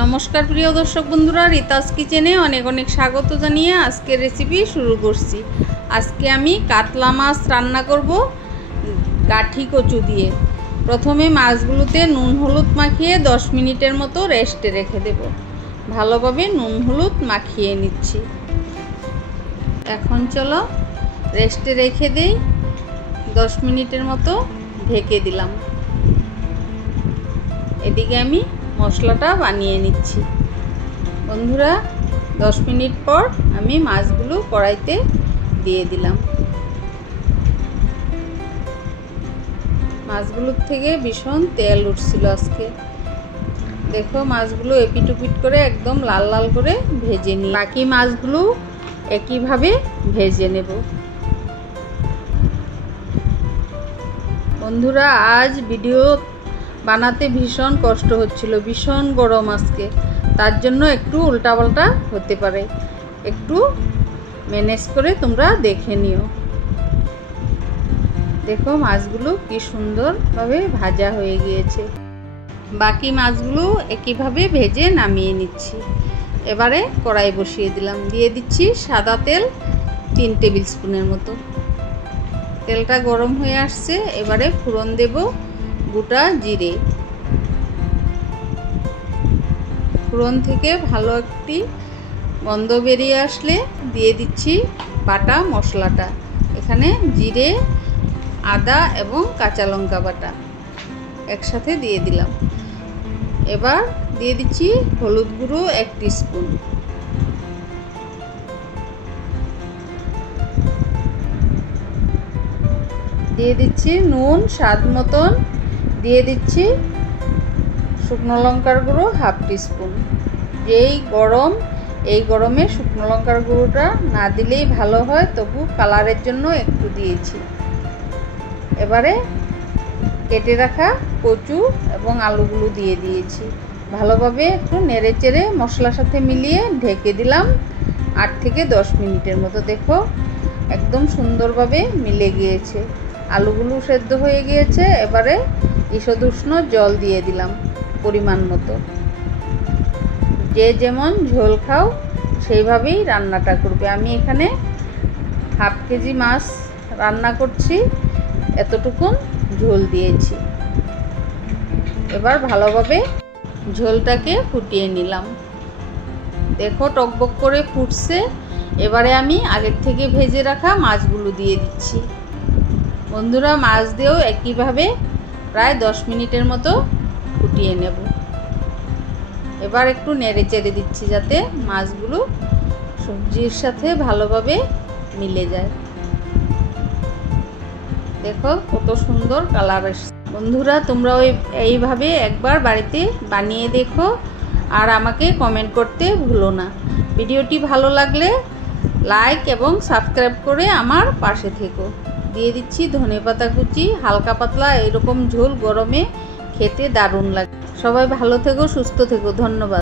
नमस्कार प्रिय दर्शक बंधुरा रीतास किचेने अनेक अनेक स्वागत जानिए आज के रेसिपि शुरू करছি। आज के आमी कातला माछ रान्ना करब गाठी कचु दिए। प्रथमे माछगुलोते नुन हलुद माखिए 10 मिनिटेर मतो रेस्टे रेखे देब। भालोभाबे नुन हलुद माखिए निচ্ছি। এখন चलो रेस्टे रेखे देই। 10 मिनिटेर मतो ढेके दिलाम। एदिके आमी मशलाटा बानिए निচ্ছি। बंधुरा 10 मिनिट पर आमी माछगुलो कड़ाईते दिए दिलाम। माछगुलो थेके भीषण तेल उठछिलो आजके। देखो माछगुलो एपिट उपिट करे एकदम लाल लाल करे भेजे निয়ে बाकी माछगुलो एकई भावे भेजे नेब। बंधुरा आज भिडियो बानाते भीषण कष्ट होच्छिलो, भीषण गरम आजके, तार जन्य एकटू उल्टा पाल्टा होते पारे, एकटू मैनेज करे तोमरा देखे निओ। देखो माछगुलो कि सुंदर भावे भाजा हये गियेछे। बाकी माछगुलो एकई भावे भेजे नामिये निচ্ছি। एबारे कड़ाई बसिए दिलाम। दिए दिচ্ছি सादा तेल 3 टेबिल स्पूनेर मतो। तेलटा गरम हये आसছে। एबारे फोड़न देब गोटा जिरे। फोड़न थेके भालो एकटी गन्ध बेरिये आसले दिए दिচ্ছি बाटा मशलाटा। एखाने जिरे आदा एवं काँचा लंका बाटा एकसाथे दिए दिलाम। एबार दिए दिচ্ছি हलुद गुঁড়ো 1 टीस्पून। दिए दिচ্ছি নুন স্বাদ মতন। दिए दिচ্ছি শুকনো লঙ্কার গুঁড়ো 1/2 टीस्पून। যেই গরম এই গরমে শুকনো লঙ্কার গুঁড়োটা না দিলেই ভালো হয়, তবু কালারের জন্য একটু দিয়েছি। এবারে কেটে রাখা কচু এবং আলুগুলো দিয়ে দিয়েছি। ভালোভাবে একটু নেড়ে চেড়ে মশলার সাথে মিলিয়ে ঢেকে দিলাম 8 থেকে 10 মিনিটের মতো। দেখো একদম সুন্দরভাবে মিলে গিয়েছে, আলুগুলো সেদ্ধ হয়ে গিয়েছে। এবারে ঈষদ উষ্ণ জল দিয়ে দিলাম পরিমাণ মতো। যে যেমন ঝোল খাও সেইভাবেই রান্নাটা করবে। আমি এখানে 1/2 কেজি মাছ রান্না করছি, এতটুকুন ঝোল দিয়েছি। এবার ভালোভাবে ঝোলটাকে ফুটিয়ে নিলাম। দেখো টকবক করে ফুটছে। এবারে আমি আগের থেকে ভেজে রাখা মাছগুলো দিয়ে দিচ্ছি। বন্ধুরা মাছ দিয়েও একইভাবে প্রায় 10 মিনিটের মতো ফুটিয়ে নেব। এবার একটু নেড়ে চেড়ে দিচ্ছি যাতে মাছগুলো সবজির সাথে ভালোভাবে মিলে যায়। দেখো কত সুন্দর কালার আসছে। বন্ধুরা তোমরা এইভাবে একবার বাড়িতে বানিয়ে দেখো আর আমাকে কমেন্ট করতে ভুলো না। ভিডিওটি ভালো লাগলে লাইক এবং সাবস্ক্রাইব করে আমার পাশে থেকো। দিয়ে দিচ্ছি ধনেপাতা কুচি। হালকা পাতলা এরকম ঝোল গরমে খেতে দারুণ লাগে। সবাই ভালো থেকো, সুস্থ থেকো। ধন্যবাদ।